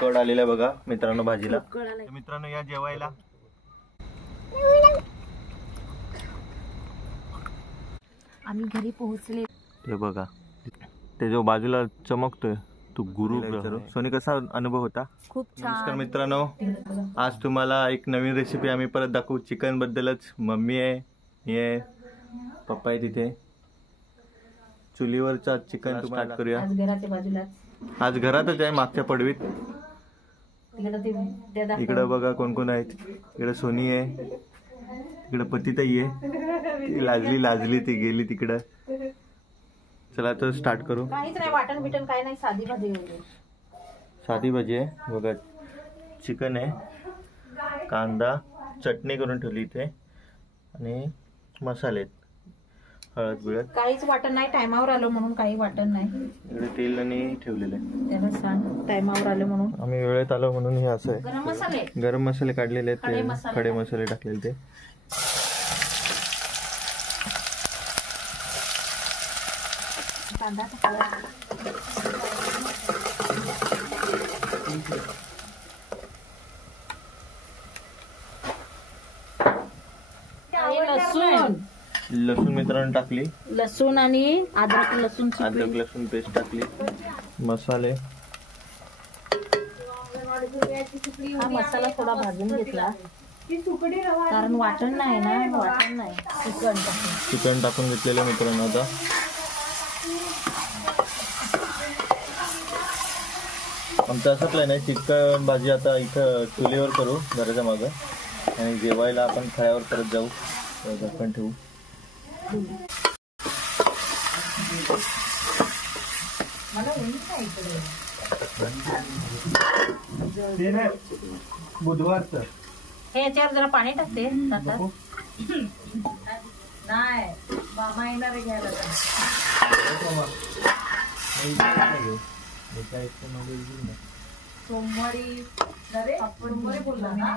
कड आलेला बघा मित्रांनो भाजीला. मित्रांनो या जेवायला. आम्ही घरी पोहोचले. ते बघा ते जो बाजूला चमकतोय तो गुरु. सोनी कसा अनुभव होता? खूप छान. नमस्कार मित्रांनो, आज तुम्हाला एक नवीन रेसिपी आम्ही परत दाखवू. चिकन बद्दलच. मम्मी आहे, मी आहे, पप्पा आहे तिथे. चुलीवरचा चिकन स्टार्ट करूया. आज घराच्या बाजूला, आज घरातच आहे मागच्या पडवीत. इकडं बघा कोण कोण आहेत. इकडे सोनी आहे, इकडे पतिताई आहे. ती लाजली ती गेली तिकडं. चला तर स्टार्ट करू. काहीच नाही, वाटण बिटन काही नाही, साधी भाजी. साधी भाजी आहे बघा. चिकन आहे, कांदा, चटणी करून ठेवली इथे आणि मसाले, हळद बिळद. काहीच वाटण नाही, टायमावर आलो म्हणून काही वाटण नाही. इकडे तेल आणि ठेवलेलं आहे. त्याला सांग टायमावर आलो म्हणून. आम्ही वेळेत आलो म्हणून हे असं आहे. गरम मसाले काढलेले आहेत, खडे मसाले टाकलेले ते. कांदा लसूण मित्रांनो टाकली. लसूण आणि अद्रक लसूण पेस्ट टाकली. मसाले. हा मसाला थोडा भाजून घेतला कारण वाटण नाही ना, वाटण नाही. चिकन टाकून घेतलेलं मित्रांनो. आता आमचं असं प्लॅन आहे, चिकन भाजी आता इथं चुलीवर करू घराच्या मागं आणि जेवायला आपण खळ्यावर परत जाऊ. झाकण ठेवू. बुधवारचं हे याच्यावर जरा पाणी टाकते. नाही मामा येणार घ्यायला. सोमवारी बोलला ना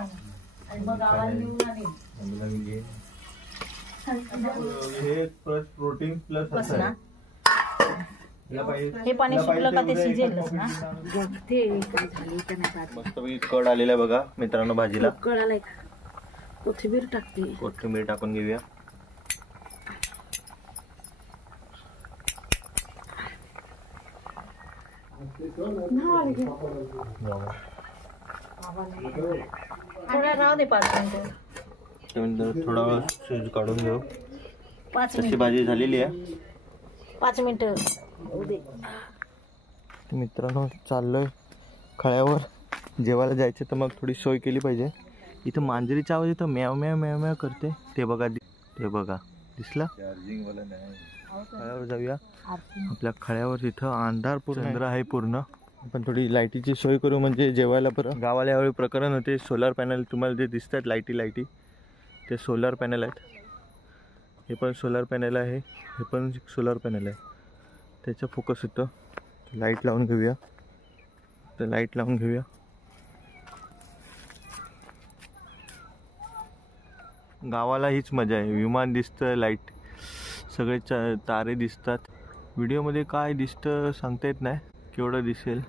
आणि मग गावाला येऊन आले. हे प्रोटीन प्लस ना. हे पाणी सुटलं का ते शिजेलच ना. ते झाली का नाही. मस्तपैकी कड आलेला बघा मित्रांनो भाजीला. कड आलाय. कोथिंबीर टाकते. कोथिंबीर टाकून घेऊया. थोडा राहू दे 5 मिनिटं. थोडा वेळ शिज काढून घेऊ. 5 तशी भाजी झालेली आहे. 5 मिनिटं. मित्रांनो चाललोय खळ्यावर जेवायला जायचं, तर मग थोडी सोय केली पाहिजे. इथं मांजरीचा आवाज इथं म्याव म्याव म्याव म्याव करते. ते बघा दिसलं. खळ्यावर जाऊया. आपल्या खळ्यावर इथं अंधार चंद्र आहे पूर्ण. आपण थोडी लाईटीची सोय करू म्हणजे जेवायला परत. गावाला यावेळी प्रकरण होते. सोलार पॅनल तुम्हाला जे दिसतात लाईटी ते सोलार पॅनल आहेत. हे पण सोलार पॅनल आहे, हे पण सोलार पॅनल आहे. त्याचा फोकस होतं. लाईट लावून घेऊया. तर लाईट लावून घेऊया. गावाला हीच मजा आहे. विमान दिसतं, लाईट, सगळे तारे दिसतात. व्हिडिओमध्ये काय दिसतं सांगता येत नाही, केवढं दिसेल,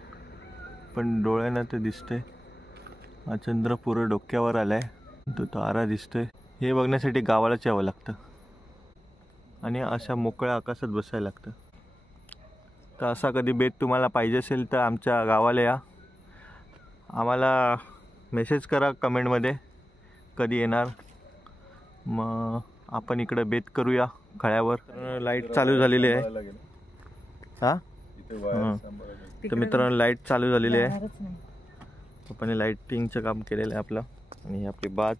पण डोळ्यांना तर दिसतंय. हा चंद्र पुरं डोक्यावर आलाय, तो तारा दिसतोय. हे बघण्यासाठी गावालाच यावं लागतं आणि अशा मोकळ्या आकाशात बसायला लागतं. तर असा कधी बेत तुम्हाला पाहिजे असेल तर आमच्या गावाला या. आम्हाला मेसेज करा कमेंटमध्ये कधी येणार. मग आपण इकडं बेत करूया खळ्यावर. लाईट चालू झालेली आहे. तर मित्रांनो लाईट चालू झालेली आहे. आपण लाईटिंगचं काम केलेलं आहे आपलं. आणि आपली बाज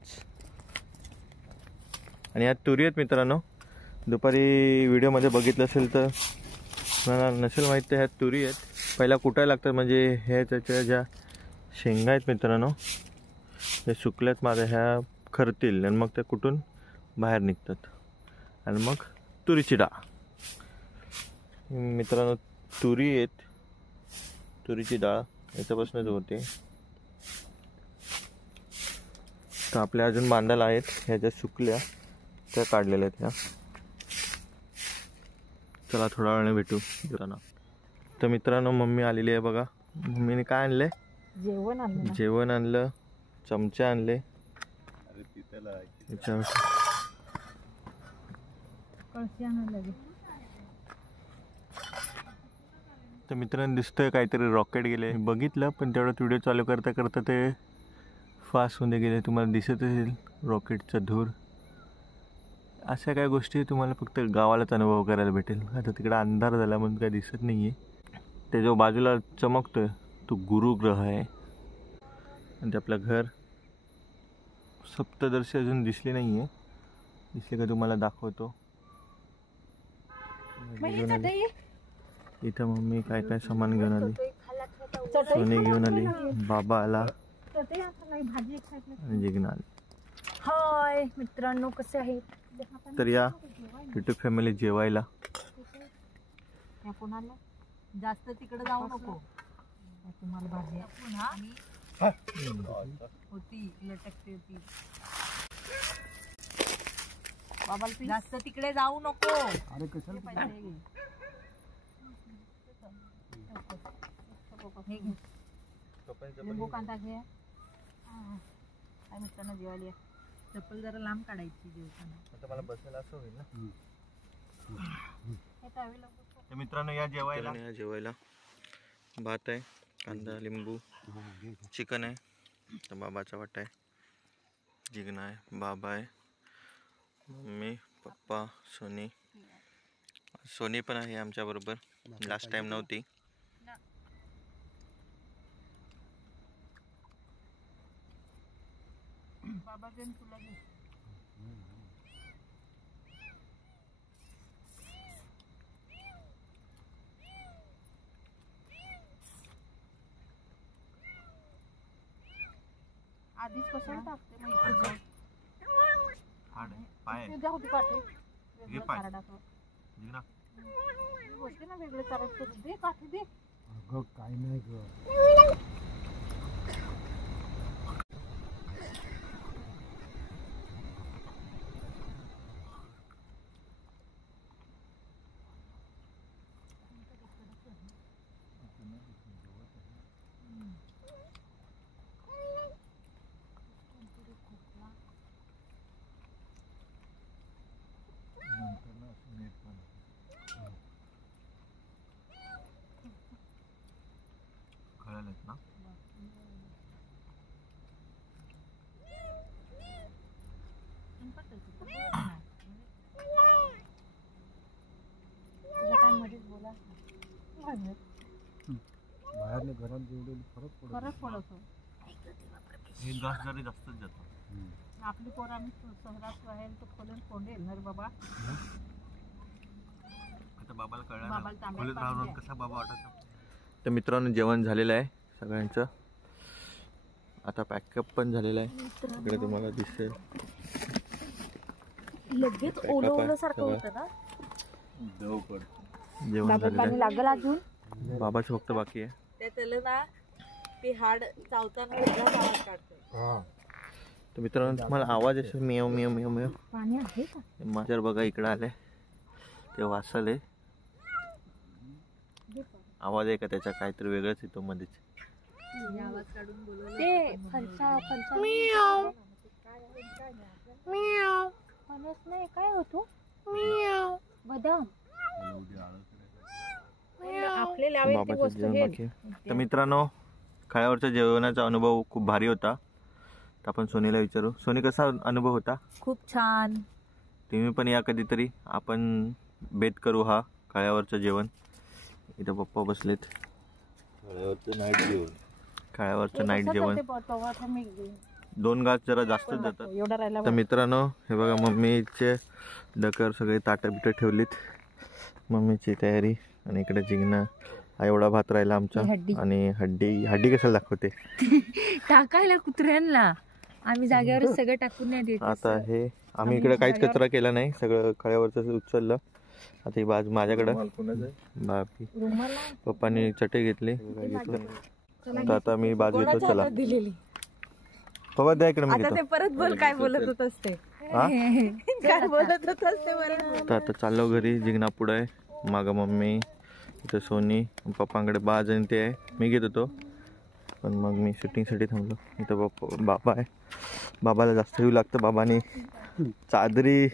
आणि ह्या तुरी आहेत मित्रांनो. दुपारी व्हिडिओमध्ये बघितलं असेल तर मला नसेल माहीत, तर ह्या तुरी आहेत. पहिला कुटायला लागतात म्हणजे ह्या त्याच्या ज्या शेंगा आहेत मित्रांनो, हे सुकल्यात माझ्या ह्या खरतील आणि मग त्या कुठून बाहेर निघतात आणि मग तुरीची डाळ. मित्रांनो तुरी आहेत, तुरीची डाळ याच्यापासूनच होते. तर आपल्या अजून बांधायला आहेत. ह्या ज्या सुकल्या त्या काढलेल्या आहेत ह्या. चला थोड्या वेळाने भेटू. तर मित्रांनो मम्मी आलेली आहे बघा. मम्मीने काय आणले? जेवण आणलं ना. जेवण आणलं, चमचे आणले. याच्यावर कळशी आणायला लागेल. तर मित्रांनो दिसतंय काहीतरी रॉकेट गेले. बघितलं पण तेवढं व्हिडिओ चालू करता करता ते फास्ट होऊन गेले. तुम्हाला दिसत असेल रॉकेटचा धूर. अशा काही गोष्टी तुम्हाला फक्त गावालाच अनुभव करायला भेटेल. आता तिकडे अंधार झाला म्हणून काही दिसत नाही आहे. ते जो बाजूला चमकतोय तो गुरुग्रह आहे. आणि ते आपलं घर सप्तदर्शी अजून दिसले नाही आहे. दिसले का तुम्हाला दाखवतो. इथं मम्मी काय काय सामान घेऊन आली. सोने घेऊन आली, बाबा आला आणि जिग्ना आली. हाय मित्रांनो, कसे आहेत? तर या युट्यूब फॅमिली जेवायला. कोणाला जास्त तिकडे जाऊ नको. तुम्हाला भाजी होती लटकते होती. बाबा जास्त तिकडे जाऊ नको. अरे कशाला लिंबू कांदा घे. काय मित्रांनो जेवायला. चप्पल जरा लांब काढायची जेवताना. आता मला बसायला असं होईल ना. तर मित्रांनो या जेवायला भात आहे, कांदा, लिंबू, चिकन आहे. तर बाबाचा वाटा आहे, जिग्ना आहे, बाबा आहे, मम्मी, पप्पा, सोनी पण आहे आमच्याबरोबर. लास्ट टाइम नव्हती. बाबा देन तुला दे. आधीच कशाला टाकते मग इथे जाऊ. जाऊ दे काठी. गोष्टी ना वेगळे करायचं. दे काठी दे. अगं काय नाही ग. ना बाहेरने घरात जेवढे फरक पडतो. एक घास जरी जास्तच जातो. आपली पोरं आम्ही शहरात राहील तर खोलून कोंडे येणार बाबा. आता बाबाला कळलं खोलीत राहून कसा बाबा वाटायचा. तर मित्रांनो जेवण झालेलं आहे सगळ्यांचं. आता पॅकअप पण झालेलं आहे. इकडे तुम्हाला दिसेल लगेच ओलं ओलं सारखं होतं ना. जेवण झालेलं आहे. लागल अजून. बाबाचं फक्त बाकी आहे. त्याला ना ते हाड चावताना वेगळाच आवाज काढतो. तर मित्रांनो तुम्हाला आवाज असेल मियाव मियाव मियाव मियाव. पाणी आहे का माझ्यावर बघा इकडे आले ते वाचले. आवाज आहे का त्याचा काहीतरी वेगळाच येतो मध्येच. ते फणसा फणस नाही काय होतो बदाम. बाबाचं जेवण बाकी आहे. तर मित्रांनो खळ्यावरच्या जेवणाचा अनुभव खूप भारी होता. तर आपण सोनीला विचारू. सोनी कसा अनुभव होता? खूप छान. तुम्ही पण या कधीतरी. आपण बेत करू हा खळ्यावरचं जेवण. इथं पप्पा बसलेत. खळ्यावरचं नाईट जेवण. 2 घास जरा जास्तच जातात. तर मित्रांनो हे बघा मम्मीचे डकर सगळे ताटं बिटं ठेवलीत. मम्मीची तयारी. आणि इकडे जिग्ना. हा एवढा भात राहिला आमचा. आणि हड्डी कशाला दाखवते टाकायला कुत्र्यांना. आम्ही जागेवर सगळं टाकून नाही देत. आता हे आम्ही इकडे काहीच कचरा केला नाही. सगळं खळ्यावरच उचललं. आता ही बाजू माझ्याकडं बापी पप्पानी चटई घेतली. तर आता मी बाजू घेतो. चला पप्पा द्या इकडे मी घेतो. परत बोल काय बोलत होतस ते. काय बोलत होतस ते मला. तर आता चाललो घरी. जिग्ना पुढे आहे, मागं मम्मी, इथं सोनी, पप्पांकडे बाज आणि ते आहे. मी घेत होतो. पण मग मी शूटिंगसाठी थांबलो. इथं बाबा आहे. बाबाला जास्त येऊ लागतं. बाबाने चादरी,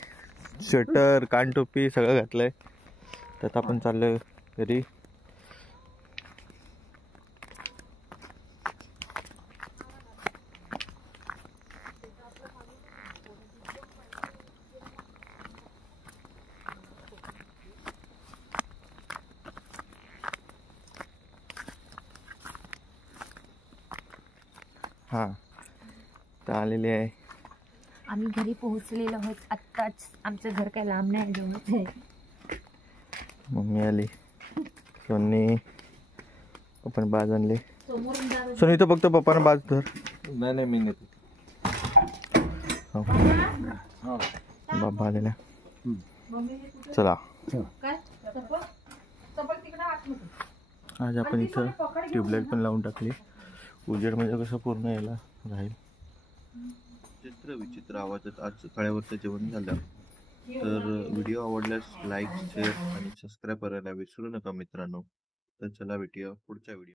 स्वेटर, कानटोपी सगळं घातलंय. तर आता आपण चाललोय घरी. हां, तर आलेले आहे. आम्ही घरी पोहोचलेलो आहोत आत्ताच. आमचं घर काय लांब नाही, जवळच आहे. मम्मी आली. सोनी आपण बाज आणले. समोरून जा. सोनी तर फक्त पप्पानं बाज धर. नाही मी नेतो. हो. बाबा आलेला. चला, काय चपल तिकडे आतमध्ये. आज आपण इथं ट्यूबलाईट पण लावून टाकली. उजेड म्हणजे कसं पूर्ण यायला राहील. चित्र विचित्र आवाजात आज कळ्यावरचं जेवण झालं. तर व्हिडिओ आवडल्यास लाईक, शेअर आणि सबस्क्राईब करायला विसरू नका मित्रांनो. तर चला भेटूया पुढच्या व्हिडिओ.